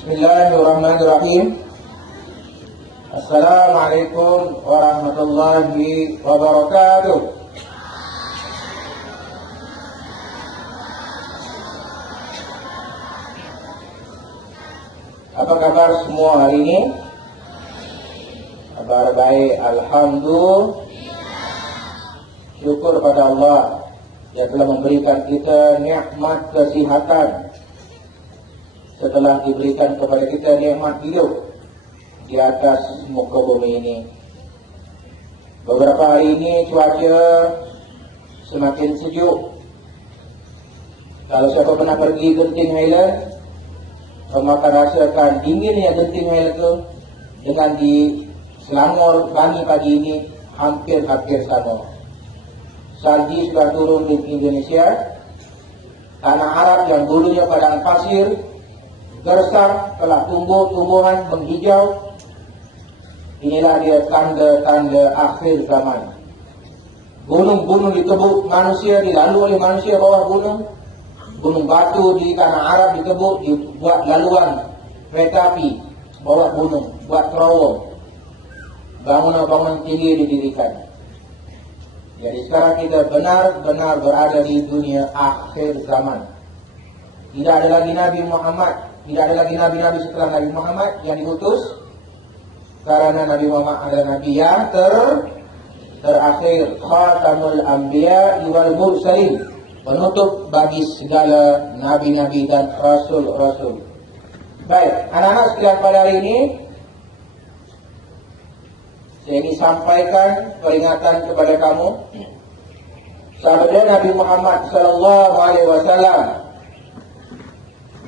Bismillahirrahmanirrahim. Assalamualaikum warahmatullahi wabarakatuh. Apa kabar semua hari ini? Kabar baik, alhamdulillah. Syukur pada Allah yang telah memberikan kita nikmat kesihatan setelah diberikan kepada kita nikmat hidup di atas muka bumi ini. Beberapa hari ini cuaca semakin sejuk. Kalau siapa pernah pergi Genting Highland, kamu akan rasakan dinginnya Genting Highland itu dengan di Selangor pagi ini hampir sama. Salji sudah turun di Indonesia. Tanah Arab yang dulunya padang pasir gersang telah tumbuh tumbuhan menghijau. Inilah dia tanda-tanda akhir zaman. Gunung-gunung ditebuk manusia, dilalui oleh manusia bawah gunung. Gunung batu di tanah Arab ditebuk, dibuat laluan kereta api bawah gunung, buat terowong. Bangunan-bangunan tinggi didirikan. Jadi sekarang kita benar-benar berada di dunia akhir zaman. Tidak ada lagi Nabi Muhammad, tidak ada lagi nabi-nabi setelah Nabi Muhammad yang diutus. Karena Nabi Muhammad adalah Nabi yang terakhir, Khatamul Anbiya wal Mursalin, penutup bagi segala nabi-nabi dan rasul-rasul. Baik, anak-anak sekalian, pada hari ini saya ingin sampaikan peringatan kepada kamu. Sabda Nabi Muhammad sallallahu alaihi wasallam.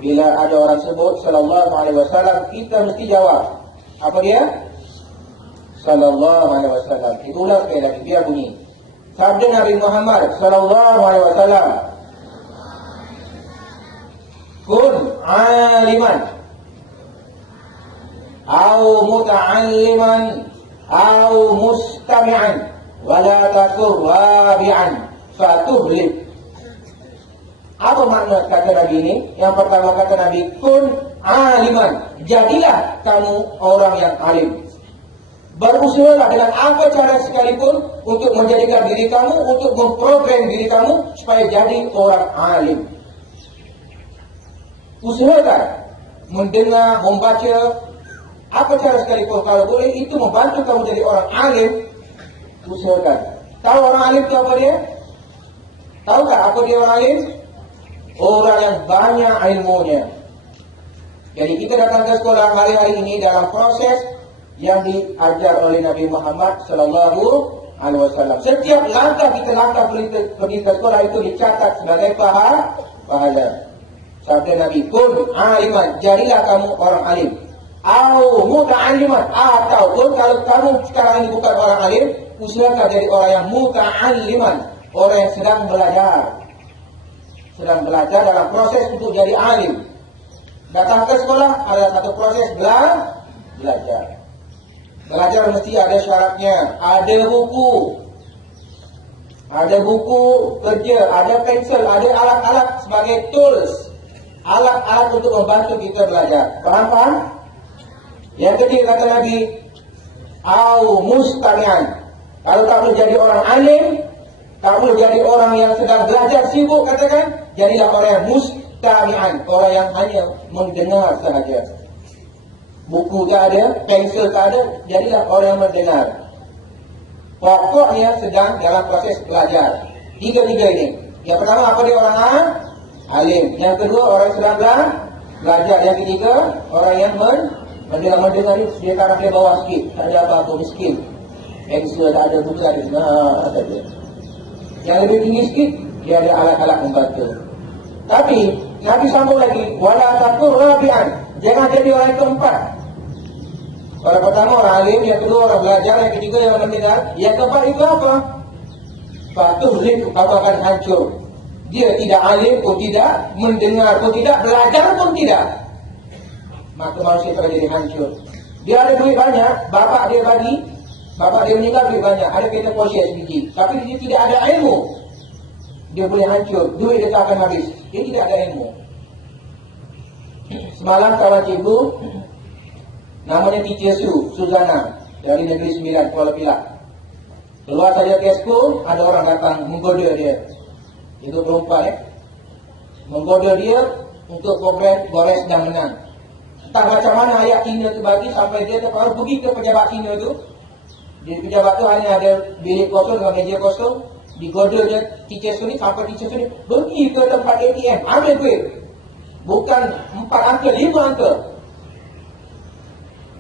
Bila ada orang sebut sallallahu alaihi wasallam, kita mesti jawab. Apa dia? Sallallahu alaihi wasallam. Itulah sekali lagi biar bunyi. Sabda Nabi Muhammad sallallahu alaihi wasallam. Kun aliman au muta'alliman au mustami'an wala takur rabi'an fatuhlib. Apa makna kata Nabi ini? Yang pertama kata Nabi, kun aliman, jadilah kamu orang yang alim. Berusahalah dengan apa cara sekalipun untuk menjadikan diri kamu, untuk memprogram diri kamu supaya jadi orang alim. Usahakan mendengar, membaca, apa cara sekalipun, kalau boleh itu membantu kamu jadi orang alim. Usahakan. Tahu orang alim itu apa dia? Tahukah apa dia orang alim? Orang yang banyak ilmunya. Jadi kita datang ke sekolah hari-hari ini dalam proses yang diajar oleh Nabi Muhammad sallallahu alaihi wasallam. Setiap langkah kita pergi ke sekolah itu dicatat sebagai pahala. Sabda Nabi, kun aliman, jadilah kamu orang alim. Au muta'alliman, ataupun kalau kamu sekarang ini bukan orang alim, usahakan jadi orang yang muta'alliman, orang yang sedang belajar dalam proses untuk jadi alim. Datang ke sekolah ada satu proses belajar. Belajar mesti ada syaratnya, ada buku kerja, ada pensel, ada alat-alat sebagai tools, alat-alat untuk membantu kita belajar. Faham? Yang ketiga kata Nabi, au mustami'an. Kalau kamu jadi orang alim, kamu jadi orang yang sedang belajar sibuk, katakan, jadilah orang yang mustami'an, orang yang hanya mendengar sahaja. Buku tak ada, pensel tak ada, jadilah orang yang mendengar. Pokoknya sedang dalam proses belajar. Tiga-tiga ini. Yang pertama, apa dia orang alim. Yang kedua, orang yang sedang belajar. Yang ketiga, orang yang mendengar itu, dia taraf dia bawah sikit, tak ada apa-apa, miskin. Pensel tak ada, buku tak ada. Yang lebih tinggi sikit, dia ada alat-alat membantu. Tapi Nabi sambung lagi, wala takur rabi'an, jangan jadi orang yang keempat. Orang pertama orang alim, yang kedua orang belajar, yang ketiga yang mendengar, yang keempat itu apa? Fatuhlib, kamu akan hancur. Dia tidak alim pun tidak, mendengar pun tidak, belajar pun tidak, maka manusia akan jadi hancur. Dia ada duit banyak, bapak dia meninggal duit banyak, ada kereta Porsche sedikit, tapi dia tidak ada ilmu, dia boleh hancur, duit dia tak akan habis, dia tidak ada ilmu. Semalam kawan cikgu, namanya Teacher Suzana, dari Negeri Sembilan, Kuala Pilah. Keluar saja kesko, ada orang datang menggoda dia. Itu perempuan menggoda dia untuk program Gores dan Menang. Entah macam mana ayat Cina itu bagi sampai dia terpengaruh pergi ke pejabat Cina itu. Di pejabat tu hanya ada bilik kosong dengan meja kosong. Digoda dia Teacher ni sampai Teacher ni pergi ke tempat ATM, ambil duit. Bukan 4 angka, 5 angka.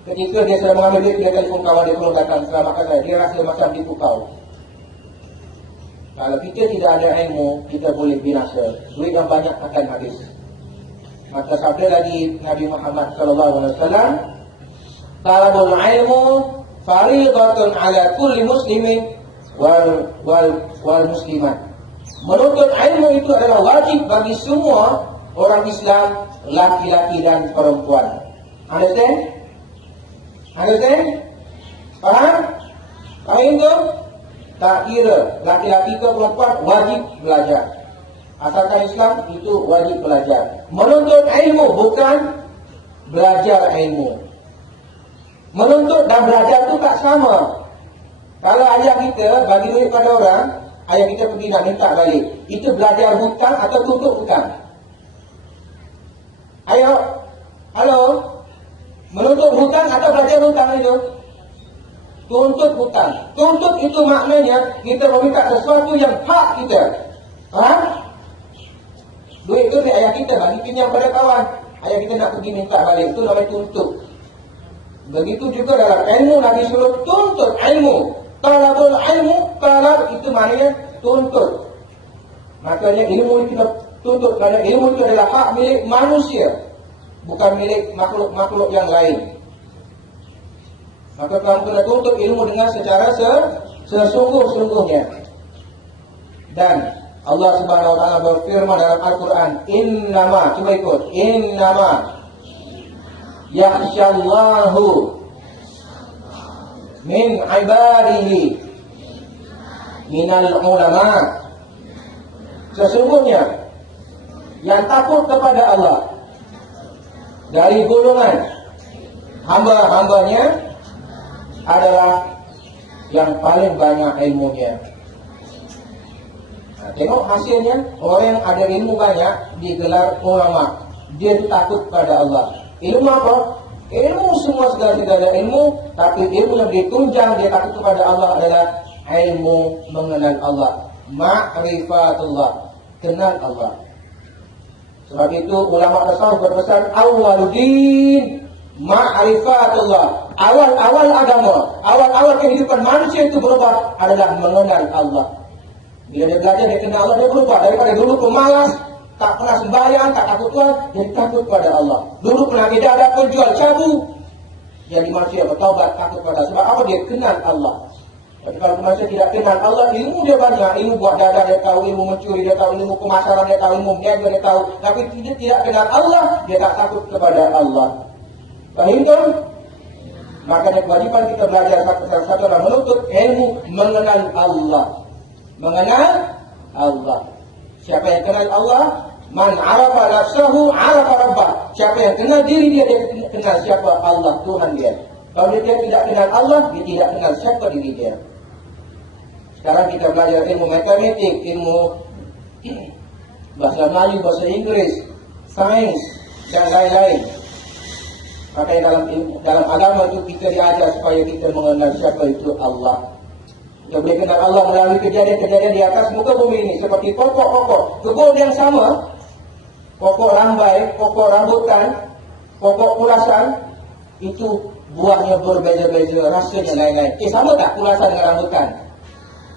Ketika dia sedang mengambil duit, dia telefon kawan dia belum datang selamatkan saya. Dia rasa macam dipukau. Kalau kita tidak ada ilmu, kita boleh binasa. Duit yang banyak akan habis. Maka sabda lagi Nabi Muhammad SAW, talabul ilmu fariidatun ala kulli muslimin wal muslimat. Menuntut ilmu itu adalah wajib bagi semua orang Islam, laki-laki dan perempuan. Understand? Faham? Faham itu? Tak kira laki-laki ke perempuan wajib belajar. Asalkan Islam itu wajib belajar. Menuntut ilmu bukan belajar ilmu. Menuntut dan belajar itu tak sama. Kalau ayah kita bagi duit pada orang, ayah kita pergi nak minta balik. Itu belajar hutang atau tuntut hutang? Ayo, halo, menuntut hutang atau belajar hutang itu? Tuntut hutang. Tuntut itu maknanya kita meminta sesuatu yang hak kita. Faham? Duit itu ayah kita bagi pinjam pada kawan. Ayah kita nak pergi minta balik. Itu namanya tuntut. Begitu juga dalam ilmu Nabi suruh tuntut ilmu. Talabul ilmu, talab itu maknanya tuntut. Maknanya ilmu kita tuntut. Kerana ilmu itu adalah hak milik manusia, bukan milik makhluk-makhluk yang lain. Maka kamu kena tuntut ilmu dengan secara sesungguh-sungguhnya. Dan Allah Subhanahu wa taala berfirman dalam Al-Quran, innama, cuba ikut, innama yakhshallahu min ibadihi minal ulama. Sesungguhnya yang takut kepada Allah dari golongan hamba-hambanya adalah yang paling banyak ilmunya. Tengok hasilnya, orang yang ada ilmu banyak digelar ulama. Dia takut pada Allah. Ilmu apa? Ilmu semua segala-segala ilmu, tapi ilmu yang ditunjang dia takut kepada Allah adalah ilmu mengenal Allah. Ma'rifatullah, kenal Allah. Sebab itu ulama tasawuf berpesan awwaluddin ma'rifatullah. Awal-awal agama, awal-awal kehidupan manusia itu berubah adalah mengenal Allah. Bila dia belajar, dia kenal Allah, dia berubah. Daripada dulu pemalas, tak pernah sembahyang, tak takut Tuhan, dia takut pada Allah. Dulu pernah ada penjual cabu, jadi manusia bertaubat, takut pada. Sebab apa? Dia kenal Allah. Tapi kalau manusia tidak kenal Allah, ilmu dia banyak. Ilmu buat dadah dia tahu, ilmu mencuri dia tahu, ilmu pemasaran dia tahu, ilmu meniaga dia tahu. Tapi dia tidak kenal Allah, dia tak takut kepada Allah. Faham tak? Makanya kewajiban kita belajar satu adalah menuntut ilmu mengenal Allah. Mengenal Allah. Siapa yang kenal Allah, man arafa nafsahu arafa rabbah. Siapa yang kenal diri dia, dia kenal siapa Allah, Tuhan dia. Kalau dia tidak kenal Allah, dia tidak kenal siapa diri dia. Sekarang kita belajar ilmu matematik, ilmu bahasa Melayu, bahasa Inggeris, sains dan lain-lain. Makanya dalam agama itu kita diajar supaya kita mengenal siapa itu Allah. Kita boleh kenal Allah melalui kejadian-kejadian di atas muka bumi ini. Seperti pokok-pokok kebun yang sama, pokok rambai, pokok rambutan, pokok pulasan, itu buahnya berbeza-beza, rasanya lain-lain. Sama tak pulasan dengan rambutan?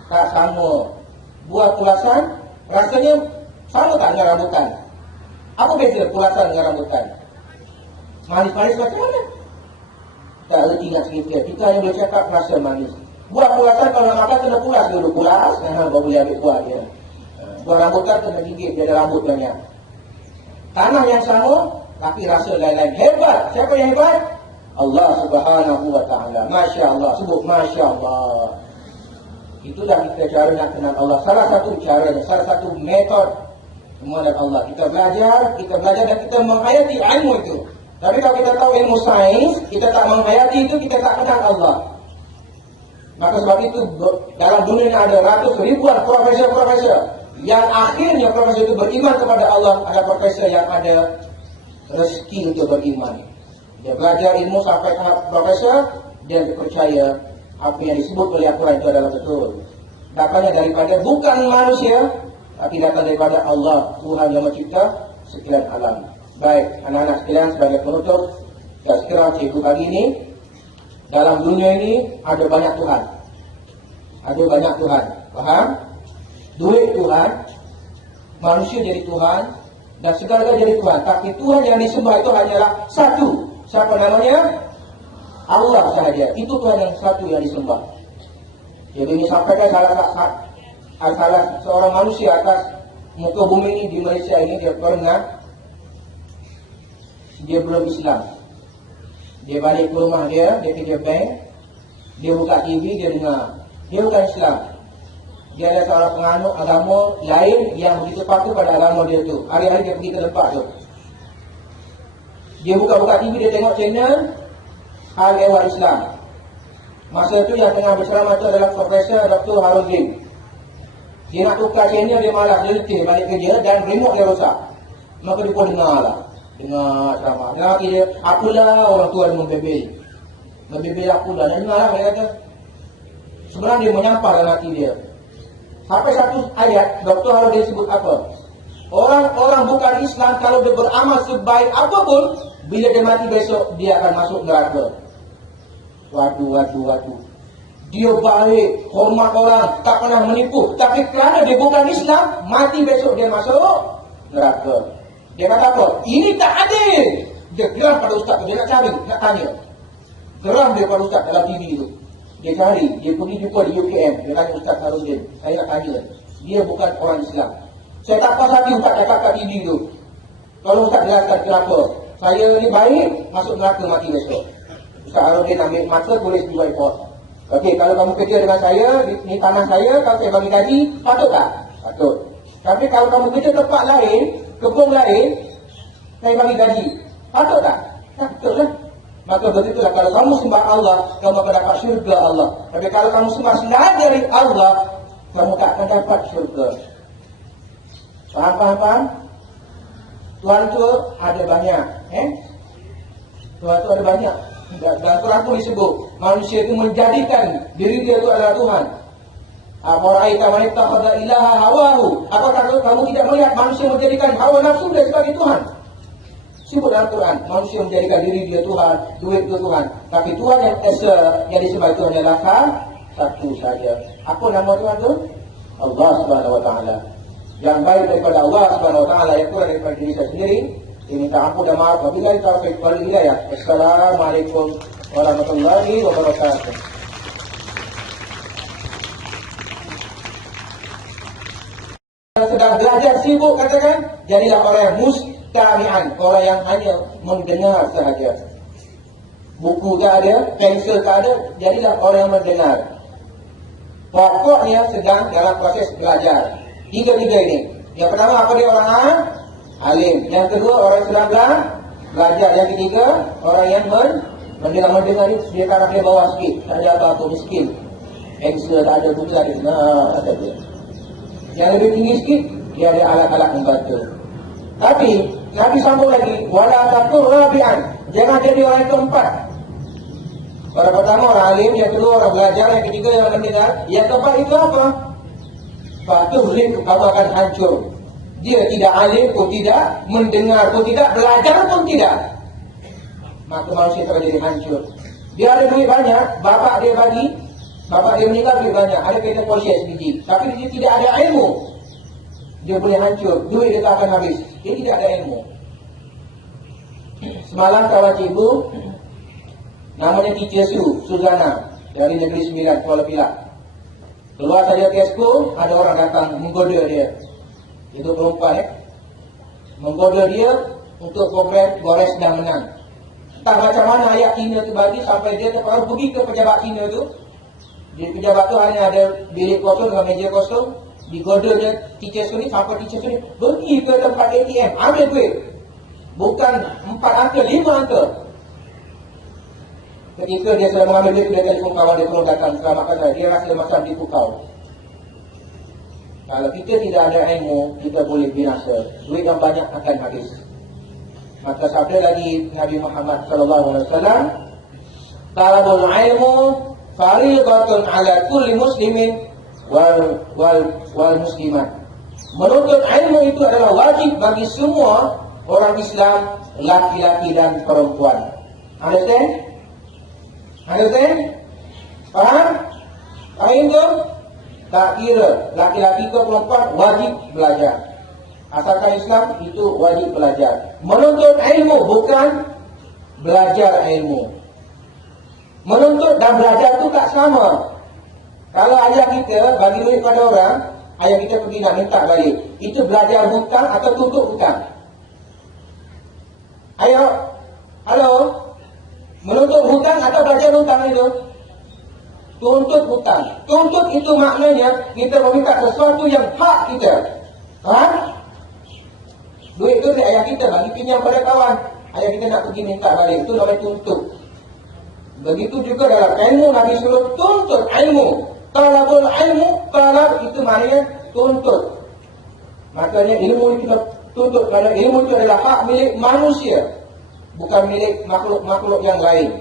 Tak sama. Buah pulasan rasanya sama tak dengan rambutan? Apa beza pulasan dengan rambutan? Manis-manis macam mana? Tak erti nak cerita. Kita yang boleh cakap rasa manis. Buah pulasan kalau nak makan kena pulas dulu. Pulas, baru boleh ambil buah dia. Buah rambutan kena gigit, dia ada rambut banyak. Tanah yang sama, tapi rasa lain-lain. Hebat. Siapa yang hebat? Allah Subhanahu wa ta'ala. Masya Allah. Sebut Masya Allah. Itulah kita cara nak kenal Allah. Salah satu caranya, salah satu metod Semua dari Allah. Kita belajar dan kita menghayati ilmu itu. Tapi kalau kita tahu ilmu sains, kita tak menghayati itu, kita tak kenal Allah. Maka sebab itu dalam dunia ini ada ratus ribuan profesor-profesor yang akhirnya profesor itu beriman kepada Allah. Ada profesor yang ada rezeki untuk beriman. Dia belajar ilmu sampai tahap profesor dan percaya apa yang disebut oleh Al-Quran itu adalah betul. Datangnya daripada bukan manusia, tapi datang daripada Allah, Tuhan yang mencipta sekalian alam. Baik, anak-anak sekalian, sebagai penutup, dan segera cikgu pagi ini, dalam dunia ini ada banyak Tuhan. Ada banyak Tuhan. Faham? Duit Tuhan, manusia jadi Tuhan, dan segala-galanya jadi Tuhan. Tapi Tuhan yang disembah itu hanyalah satu. Siapa namanya? Allah sahaja. Itu Tuhan yang satu yang disembah. Jadi ini sampaikan salah seorang manusia atas muka bumi ini di Malaysia ini, dia pernah, dia belum Islam. Dia balik ke rumah dia kerja bank, dia buka TV, dia dengar. Dia bukan Islam. Dia ada seorang penganut agama lain yang begitu patuh pada agama dia tu. Hari-hari dia pergi ke tempat tu. Dia buka-buka TV, dia tengok channel Hal Ehwal Islam. Masa tu yang tengah berceramah tu adalah Profesor Dr. Harudin. Dia nak tukar channel, dia malas, dia letih balik kerja dan remote dia rosak. Maka dia pun dengar lah. Dengar ceramah. Dengar dia, apalah orang tua dia membebel. Membebel apalah. Dan dengar lah dia kata. Sebenarnya dia menyampah dalam hati dia. Sampai satu ayat, Dr. Harudin sebut apa? Orang-orang bukan Islam kalau dia beramal sebaik apapun, bila dia mati besok, dia akan masuk neraka. Waduh. Dia baik, hormat orang, tak pernah menipu. Tapi kerana dia bukan Islam, mati besok dia masuk neraka. Dia kata apa? Ini tak adil. Dia geram pada ustaz, dia nak cari, nak tanya. Geram dia pada ustaz dalam TV itu. Dia cari, dia pergi jumpa di UKM. Dia tanya Ustaz Harudin, saya nak tanya. Dia bukan orang Islam. Saya tak puas hati Ustaz cakap kat TV itu. Kalau Ustaz jelaskan kenapa. Saya ni baik, masuk neraka mati besok. Ustaz Harudin ambil mata, tulis di whiteboard. Okey, kalau kamu kerja dengan saya, ni tanah saya, kalau saya bagi gaji, patut tak? Patut. Tapi kalau kamu kerja tempat lain, kebun lain, saya bagi gaji, patut tak? Tak betul lah. Maka begitulah kalau kamu sembah Allah, kamu akan dapat syurga Allah. Tapi kalau kamu sembah selain dari Allah, kamu tak akan dapat syurga. Faham? Tuhan itu ada banyak. Tuhan itu ada banyak. Dan Quran pun disebut, manusia itu menjadikan diri dia itu adalah Tuhan. Afara'aita man ittakhadha ilaha hawahu. Apakah kamu tidak melihat manusia menjadikan hawa nafsu dia sebagai Tuhan? Sebut dalam Quran, manusia menjadikan diri dia Tuhan, duit itu Tuhan. Tapi Tuhan yang esa, yang disembah itu hanyalah satu saja. Apa nama Tuhan itu? Allah Subhanahu Wa Taala. Yang baik daripada Allah Subhanahu Wa Taala, yang kurang daripada diri saya sendiri. Saya minta ampun dan maaf. Wabillahi taufiq wal hidayah. Assalamualaikum warahmatullahi wabarakatuh. Sedang belajar sibuk katakan, jadilah orang yang mustami'an, orang yang hanya mendengar sahaja. Buku tak ada, pensel tak ada, jadilah orang yang mendengar. Pokoknya sedang dalam proses belajar. Tiga-tiga ini. Yang pertama apa dia? Orang alim. Yang kedua orang yang sedang belajar. Yang ketiga orang yang mendengar ini, dia taraf dia bawah sikit, tak ada apa-apa, miskin. Pensel tak ada, buku tak ada, ada dia. Yang lebih tinggi sikit, dia ada alat-alat membantu. Tapi Nabi sambung lagi, wala taqul rabi'an, jangan jadi orang yang keempat. Orang pertama orang alim, yang kedua orang belajar, yang ketiga yang mendengar, yang keempat itu apa? Fatuhlik, kamu akan hancur. Dia tidak alim pun tidak, mendengar pun tidak, belajar pun tidak, maka manusia akan jadi hancur. Dia ada duit banyak, bapak dia bagi, bapak dia meninggal duit banyak, ada kereta Porsche sebiji, tapi dia tidak ada ilmu, dia boleh hancur, duit dia tak akan habis. Dia tidak ada ilmu. Semalam kawan cikgu, namanya Teacher Suzana, dari Negeri Sembilan, Kuala Pilah. Keluar saja Tesco, ada orang datang menggoda dia. Itu perempuan menggoda dia untuk program Gores dah menang. Entah macam mana ayat Cina tu bagi sampai dia pergi ke pejabat Cina tu. Di pejabat tu hanya ada bilik kosong dengan meja kosong. Digoda je teacher ni, sampai teacher ni pergi ke tempat ATM, ambil duit. Bukan 4 angka, 5 angka. Ketika dia sudah mengambil duit, dia telefon kawan dia, tolong datang selamatkan saya. Dia rasa macam dipukau. Kalau kita tidak ada ilmu, kita boleh binasa. Duit yang banyak akan habis. Maka sabda lagi Nabi Muhammad SAW, talabul ilmu fariidatun ala kulli muslimin wal muslimat. Menuntut ilmu itu adalah wajib bagi semua orang Islam, laki-laki dan perempuan. Understand? Understand? Faham? Faham tu? Tak kira laki-laki ke perempuan, wajib belajar. Asalkan Islam, itu wajib belajar. Menuntut ilmu bukan belajar ilmu. Menuntut dan belajar tu tak sama. Kalau ayah kita bagi duit pada orang, ayah kita pergi nak minta balik, itu belajar hutang atau tuntut hutang? Ayo, halo, menuntut hutang atau belajar hutang itu? Tuntut hutang. Tuntut itu maknanya kita meminta sesuatu yang hak kita. Faham? Duit itu ayah kita bagi pinjam pada kawan, ayah kita nak pergi minta balik, itu namanya tuntut. Begitu juga dalam ilmu, Nabi suruh tuntut ilmu. Talabul ilmu, talab itu maknanya tuntut. Maknanya ilmu itu kita tuntut, kerana ilmu itu adalah hak milik manusia, bukan milik makhluk-makhluk yang lain.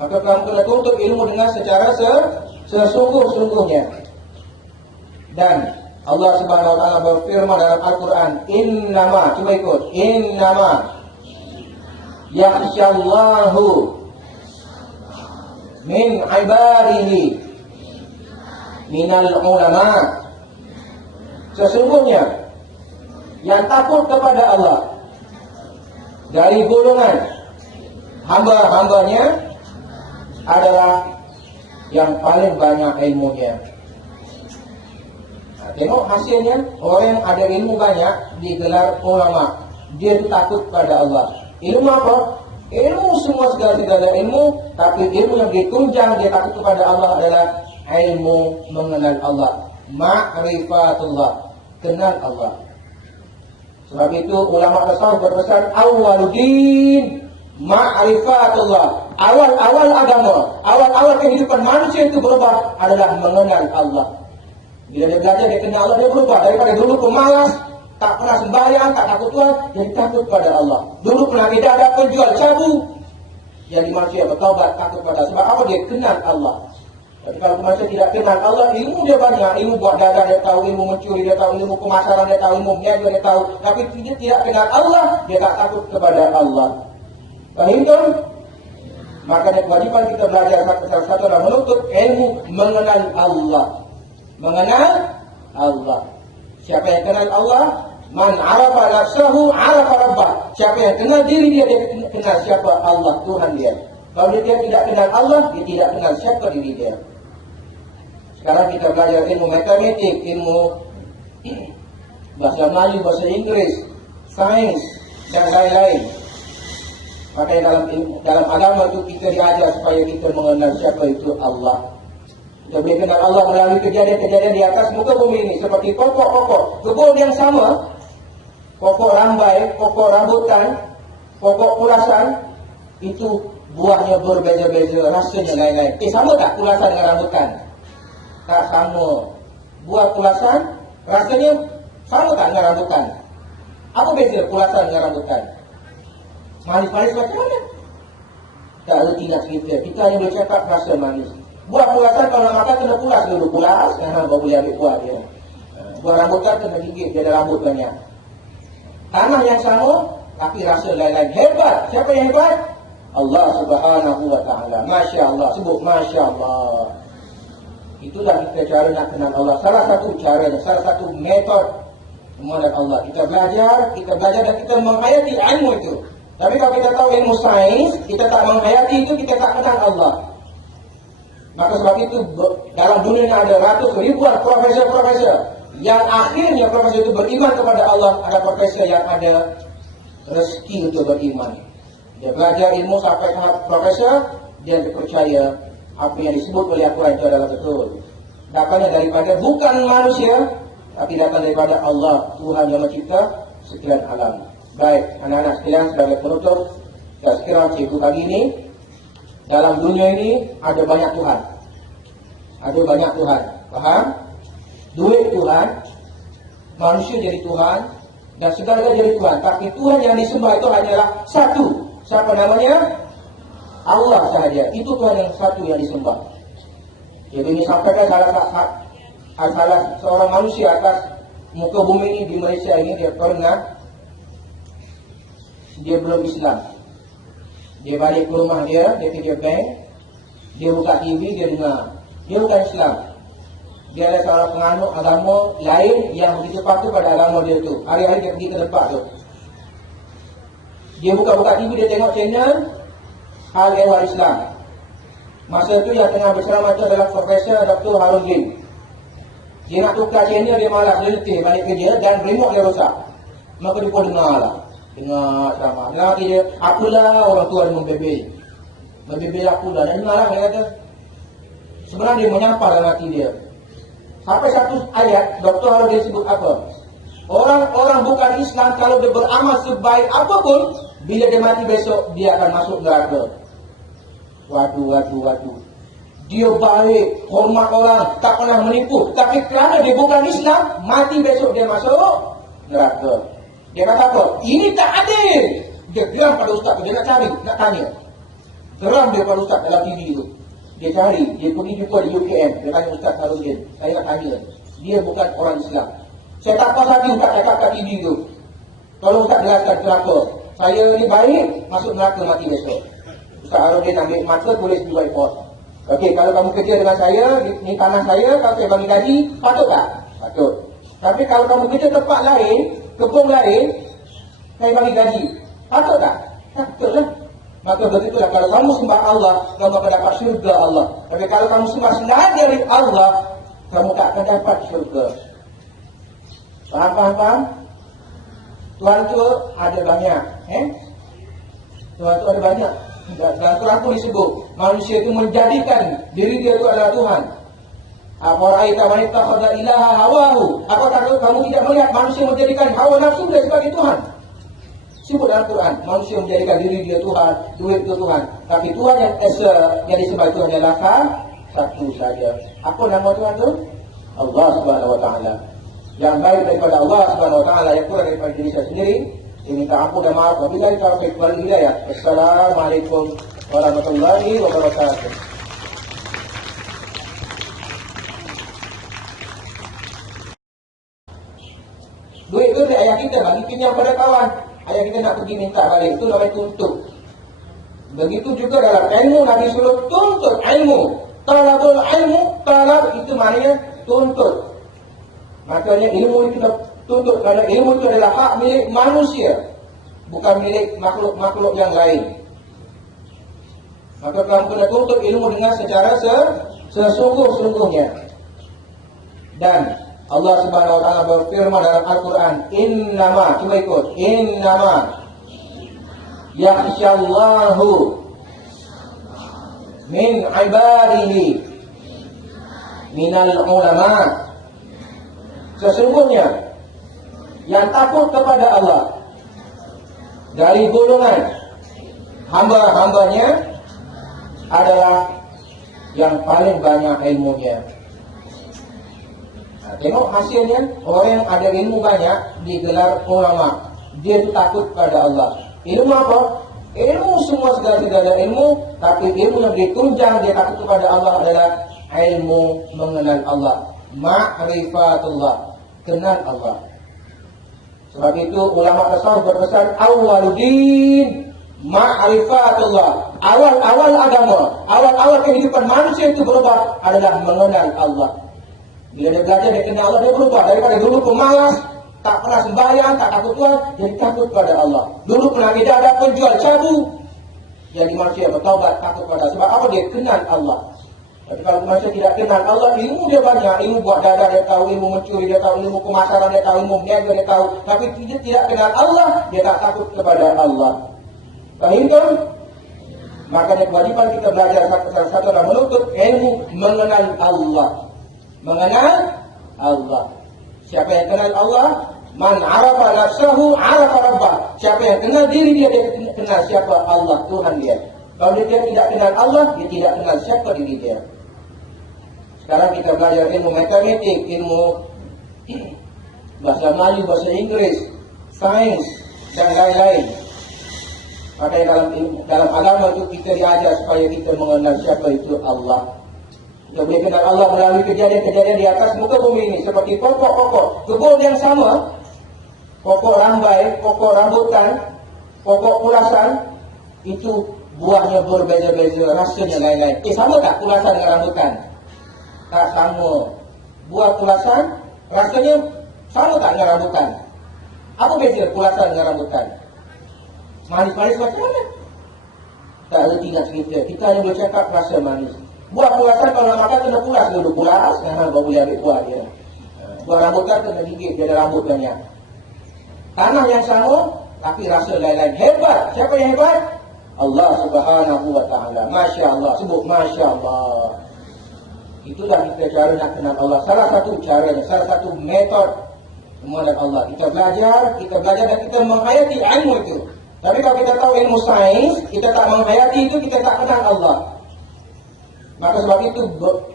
Maka kamu kena tuntut ilmu dengan secara sesungguh-sungguhnya. Dan Allah Subhanahu wa taala berfirman dalam Al-Quran, innama, cuba ikut, innama yakhsyallahu min ibadihi minal ulama. Sesungguhnya yang takut kepada Allah dari golongan hamba-hambanya adalah yang paling banyak ilmunya. Tengok hasilnya, orang yang ada ilmu banyak digelar ulama. Dia itu takut pada Allah. Ilmu apa? Ilmu semua segala-segala ilmu, tapi ilmu yang ditunjang dia takut kepada Allah adalah ilmu mengenal Allah. Ma'rifatullah, kenal Allah. Sebab itu ulama tasawuf berpesan, awwaluddin ma'rifatullah. Awal-awal agama, awal-awal kehidupan manusia itu berubah adalah mengenal Allah. Bila dia belajar, dia kenal Allah, dia berubah. Daripada dulu pemalas, tak pernah sembahyang, tak takut Tuhan, jadi takut pada Allah. Dulu pernah ada penjual cabu, jadi manusia bertaubat, takut pada. Sebab apa? Dia kenal Allah. Tapi kalau manusia tidak kenal Allah, ilmu dia banyak. Ilmu buat dagang dia tahu, ilmu mencuri dia tahu, ilmu pemasaran dia tahu, ilmu berniaga dia tahu. Tapi dia tidak kenal Allah, dia tak takut kepada Allah. Faham tak? Maka kewajiban kita belajar salah satu adalah menuntut ilmu mengenal Allah. Mengenal Allah. Siapa yang kenal Allah, man arafa nafsahu arafa rabbah. Siapa yang kenal diri dia, dia kenal siapa Allah, Tuhan dia. Kalau dia tidak kenal Allah, dia tidak kenal siapa diri dia. Sekarang kita belajar ilmu matematik, ilmu bahasa Melayu, bahasa Inggeris, sains dan lain-lain. Makanya dalam agama itu kita diajar supaya kita mengenal siapa itu Allah. Kita boleh kenal Allah melalui kejadian-kejadian di atas muka bumi ini. Seperti pokok-pokok kebun yang sama, pokok rambai, pokok rambutan, pokok pulasan, itu buahnya berbeza-beza, rasanya lain-lain. Sama tak pulasan dengan rambutan? Tak sama. Buah pulasan rasanya sama tak dengan rambutan? Apa beza pulasan dengan rambutan? Manis-manis macam mana? Tak reti nak cerita. Kita hanya boleh cakap rasa manis. Buah pulasan kalau nak makan kena pulas dulu. Pulas, baru boleh ambil buah dia. Buah rambutan kena gigit, dia ada rambut banyak. Tanah yang sama, tapi rasa lain-lain. Hebat. Siapa yang hebat? Allah Subhanahu wa ta'ala. Masya Allah. Sebut Masya Allah. Itulah kita cara nak kenal Allah. Salah satu cara, salah satu metod mengenal Allah. Kita belajar dan kita menghayati ilmu itu. Tapi kalau kita tahu ilmu sains, kita tak menghayati itu, kita tak kenal Allah. Maka sebab itu dalam dunia ada ratus ribuan profesor-profesor yang akhirnya profesor itu beriman kepada Allah. Ada profesor yang ada rezeki untuk beriman. Dia belajar ilmu sampai tahap profesor, dia percaya apa yang disebut oleh Al-Quran itu adalah betul. Datangnya daripada bukan manusia, tapi datang daripada Allah, Tuhan yang mencipta sekian alam. Baik, anak-anak sekalian, sebagai penutup, saya sekiranya cikgu pagi ini, dalam dunia ini ada banyak Tuhan. Ada banyak Tuhan. Faham? Duit Tuhan, manusia jadi Tuhan, dan segala-galanya jadi Tuhan. Tapi Tuhan yang disembah itu hanyalah satu. Siapa namanya? Allah sahaja. Itu Tuhan yang satu yang disembah. Jadi ini sampaikan salah seorang manusia atas muka bumi ini di Malaysia ini, dia belum Islam. Dia balik ke rumah dia kerja bank, dia buka TV, dia dengar. Dia bukan Islam. Dia adalah seorang penganut agama lain yang begitu patuh pada agama dia tu. Hari-hari dia pergi ke tempat tu. Dia buka-buka TV, dia tengok channel Hal Ehwal Islam. Masa tu yang tengah berceramah itu adalah Profesor Dr. Harun Lim. Dia nak tukar channel, dia malas, dia letih balik kerja dan remote dia rosak. Maka dia pun dengar lah. Dengar ceramah. Dengar dia, apalah orang tua dia membebel apalah. Dan dengar lah, dia kata. Sebenarnya dia menyapa dalam hati dia. Sampai satu ayat, Dr. Harun dia sebut apa? Orang-orang bukan Islam kalau dia beramal sebaik apapun, bila dia mati besok, dia akan masuk neraka. Waduh. Dia baik, hormat orang, tak pernah menipu. Tapi kerana dia bukan Islam, mati besok dia masuk neraka. Dia kata apa? Ini tak adil. Dia geram pada ustaz tu, dia nak cari, nak tanya. Geram dia pada ustaz dalam TV tu. Dia cari, dia pergi jumpa di UKM. Dia tanya Ustaz Harudin, saya nak tanya. Dia bukan orang Islam. Saya tak puas hati Ustaz cakap kat TV tu. Tolong Ustaz jelaskan kenapa. Saya ni baik, masuk neraka mati besok. Ustaz Harudin ambil mata, tulis di whiteboard. Okey, kalau kamu kerja dengan saya, ni tanah saya, kalau saya bagi gaji, patut tak? Patut. Tapi kalau kamu kerja tempat lain, kebun lain, saya bagi gaji, patut tak? Patut lah. Maka begitulah kalau kamu sembah Allah, kamu akan dapat syurga Allah. Tapi kalau kamu sembah selain dari Allah, kamu tak akan dapat syurga. Faham? Tuhan itu ada banyak. Tuhan itu ada banyak. Dalam Quran pun disebut, manusia itu menjadikan diri dia itu adalah Tuhan. Afara'aita man ittakhadha ilaha hawahu. Apakah kamu tidak melihat manusia menjadikan hawa nafsu dia sebagai Tuhan? Sebut dalam Quran, manusia menjadikan diri dia Tuhan, duit itu Tuhan. Tapi Tuhan yang esa, yang disembah itu adalah satu saja. Apa nama Tuhan itu? Allah Subhanahu Wa Taala. Yang baik daripada Allah Subhanahu Wa Taala, yang kurang daripada diri saya sendiri. Saya minta ampun dan maaf. Wabillahi taufiq wal hidayah. Assalamualaikum warahmatullahi wabarakatuh. Duit itu ayah kita bagi pinjam pada kawan. Ayah kita nak pergi minta balik, itu namanya tuntut. Begitu juga dalam ilmu, Nabi suruh tuntut ilmu. Talabul ilmu, talab itu maknanya tuntut. Makanya ilmu itu kita tuntut, kerana ilmu itu adalah hak milik manusia, bukan milik makhluk-makhluk yang lain. Maka kamu kena tuntut ilmu dengan secara sesungguh-sungguhnya. Dan Allah Subhanahu Wa Taala berfirman dalam Al-Quran, Innama, cuba ikut, Innama yakhshallahu min ibadihi minal ulama. Sesungguhnya yang takut kepada Allah dari golongan hamba-hambanya adalah yang paling banyak ilmunya. Tengok hasilnya, orang yang ada ilmu banyak digelar ulama. Dia itu takut pada Allah. Ilmu apa? Ilmu semua segala-segala ilmu, tapi ilmu yang ditunjang dia takut kepada Allah adalah ilmu mengenal Allah. Ma'rifatullah, kenal Allah. Sebab itu ulama tasawuf berpesan awwaluddin ma'rifatullah. Awal-awal agama, awal-awal kehidupan manusia itu berubah adalah mengenal Allah. Bila dia belajar, dia kenal Allah, dia berubah. Daripada dulu pemalas, tak pernah sembahyang, tak takut Tuhan, jadi takut pada Allah. Dulu penagih dada, penjual cabu, jadi manusia bertaubat, takut pada Allah. Sebab apa? Dia kenal Allah. Tapi kalau manusia tidak kenal Allah, ilmu dia banyak. Ilmu buat dada dia tahu, ilmu mencuri dia tahu, ilmu pemasaran dia tahu, ilmu berniaga dia tahu. Tapi dia tidak kenal Allah, dia tak takut kepada Allah. Faham kan? Makanya kewajiban kita belajar satu-satu adalah menuntut ilmu mengenal Allah. mengenal Allah. Siapa yang kenal Allah, man arafa nafsahu arafa rabbah. Siapa yang kenal diri dia, dia kenal siapa Allah, Tuhan dia. Kalau dia tidak kenal Allah, dia tidak kenal siapa diri dia. Sekarang kita belajar ilmu matematik, ilmu bahasa Melayu, bahasa Inggris, sains dan lain-lain. Makanya dalam agama itu kita diajar supaya kita mengenal siapa itu Allah. Kita boleh kenal Allah melalui kejadian-kejadian di atas muka bumi ini, seperti pokok-pokok kebun yang sama, pokok rambai, pokok rambutan, pokok pulasan, itu buahnya berbeza-beza, rasanya lain-lain. Sama tak pulasan dengan rambutan? Tak sama. Buah pulasan rasanya sama tak dengan rambutan? Apa beza pulasan dengan rambutan? Manis-manis macam mana? Tak reti nak cerita. Kita hanya boleh cakap rasa manis. Buah pulasan kalau nak makan kena pulas dulu. Pulas, baru boleh ambil buah dia. Buah rambutan kena gigit, dia ada rambut banyak. Tanah yang sama, tapi rasa lain-lain. Hebat. Siapa yang hebat? Allah Subhanahu wa ta'ala. Masya Allah. Sebut Masya Allah. Itulah kita cara nak kenal Allah. Salah satu caranya, salah satu metod mengenal Allah. Kita belajar dan kita menghayati ilmu itu. Tapi kalau kita tahu ilmu sains, kita tak menghayati itu, kita tak kenal Allah. Maka sebab itu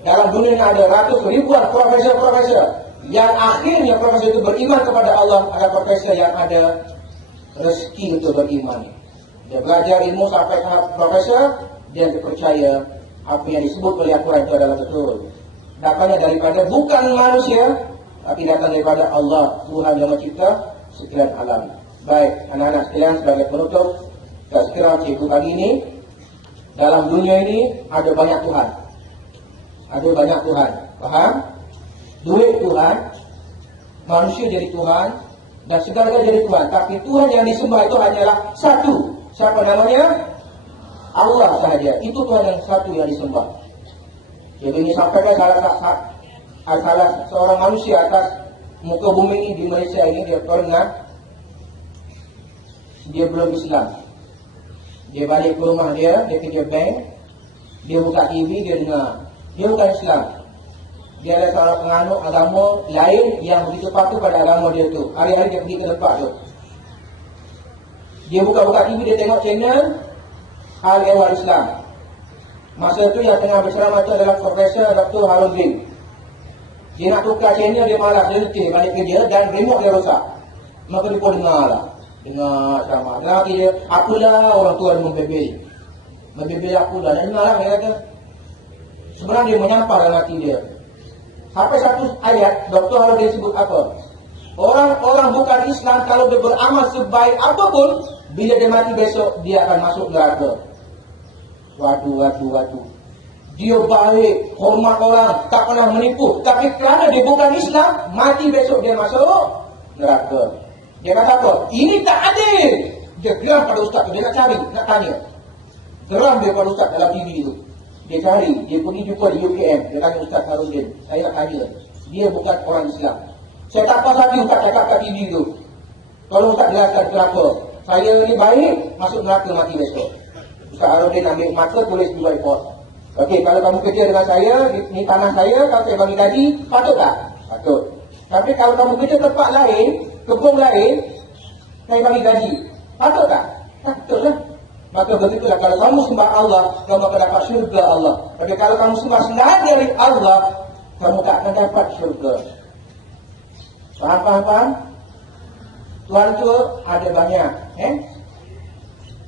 dalam dunia ini ada ratus ribuan profesor-profesor yang akhirnya profesor itu beriman kepada Allah. Ada profesor yang ada rezeki untuk beriman. Dia belajar ilmu sampai tahap profesor, dia percaya apa yang disebut oleh Al-Quran itu adalah betul. Datangnya daripada bukan manusia, tapi datang daripada Allah, Tuhan yang mencipta sekalian alam. Baik, anak-anak sekalian, sebagai penutup, kita sekiranya cikgu pagi ini, dalam dunia ini ada banyak Tuhan. Ada banyak Tuhan. Faham? Duit Tuhan, manusia jadi Tuhan, dan segala-galanya jadi Tuhan. Tapi Tuhan yang disembah itu hanyalah satu. Siapa namanya? Allah sahaja. Itu Tuhan yang satu yang disembah. Jadi ini sampaikan salah seorang manusia atas muka bumi ini di Malaysia ini, dia pernah, dia belum Islam. Dia balik ke rumah dia kerja bank, dia buka TV, dia dengar. Dia bukan Islam. Dia ada seorang penganut agama lain yang begitu patuh pada agama dia tu. Hari-hari dia pergi ke tempat tu. Dia buka-buka TV, dia tengok channel Hal Ehwal Islam. Masa tu yang tengah berceramah tu adalah Profesor Dr. Harun Bin. Dia nak tukar channel, dia malas, dia letih balik kerja dan remote dia rosak. Maka dia pun dengar lah. Dengar ceramah. Dengar dia, apalah orang tua dia membebel. Membebel apalah. Dan dengar lah dia kata. Sebenarnya dia menyampah dalam hati dia. Sampai satu ayat, Dr. Harun dia sebut apa? Orang-orang bukan Islam kalau dia beramal sebaik apapun, bila dia mati besok, dia akan masuk neraka. Waduh. Dia baik, hormat orang, tak pernah menipu. Tapi kerana dia bukan Islam, mati besok dia masuk neraka. Dia kata apa? Ini tak adil. Dia geram pada ustaz tu, dia nak cari, nak tanya. Geram dia pada ustaz dalam TV tu. Dia cari, dia pergi jumpa di UKM. Dia tanya Ustaz Harudin, saya nak tanya, dia bukan orang Islam. Saya tak puas hati Ustaz cakap kat TV tu. Tolong Ustaz jelaskan kenapa. Saya ni baik, masuk neraka mati besok. Ustaz Harudin ambil maka tulis dua report. Okey, kalau kamu kerja dengan saya, ni tanah saya, kalau saya bagi gaji, patut tak? Patut. Tapi kalau kamu kerja tempat lain, kebun lain, saya bagi gaji, patut tak? Patut lah. Maka begitulah, kalau kamu sembah Allah, kamu akan dapat syurga Allah. Tapi kalau kamu sembah selain dari Allah, kamu tak akan dapat syurga. Faham? Tuhan itu ada banyak.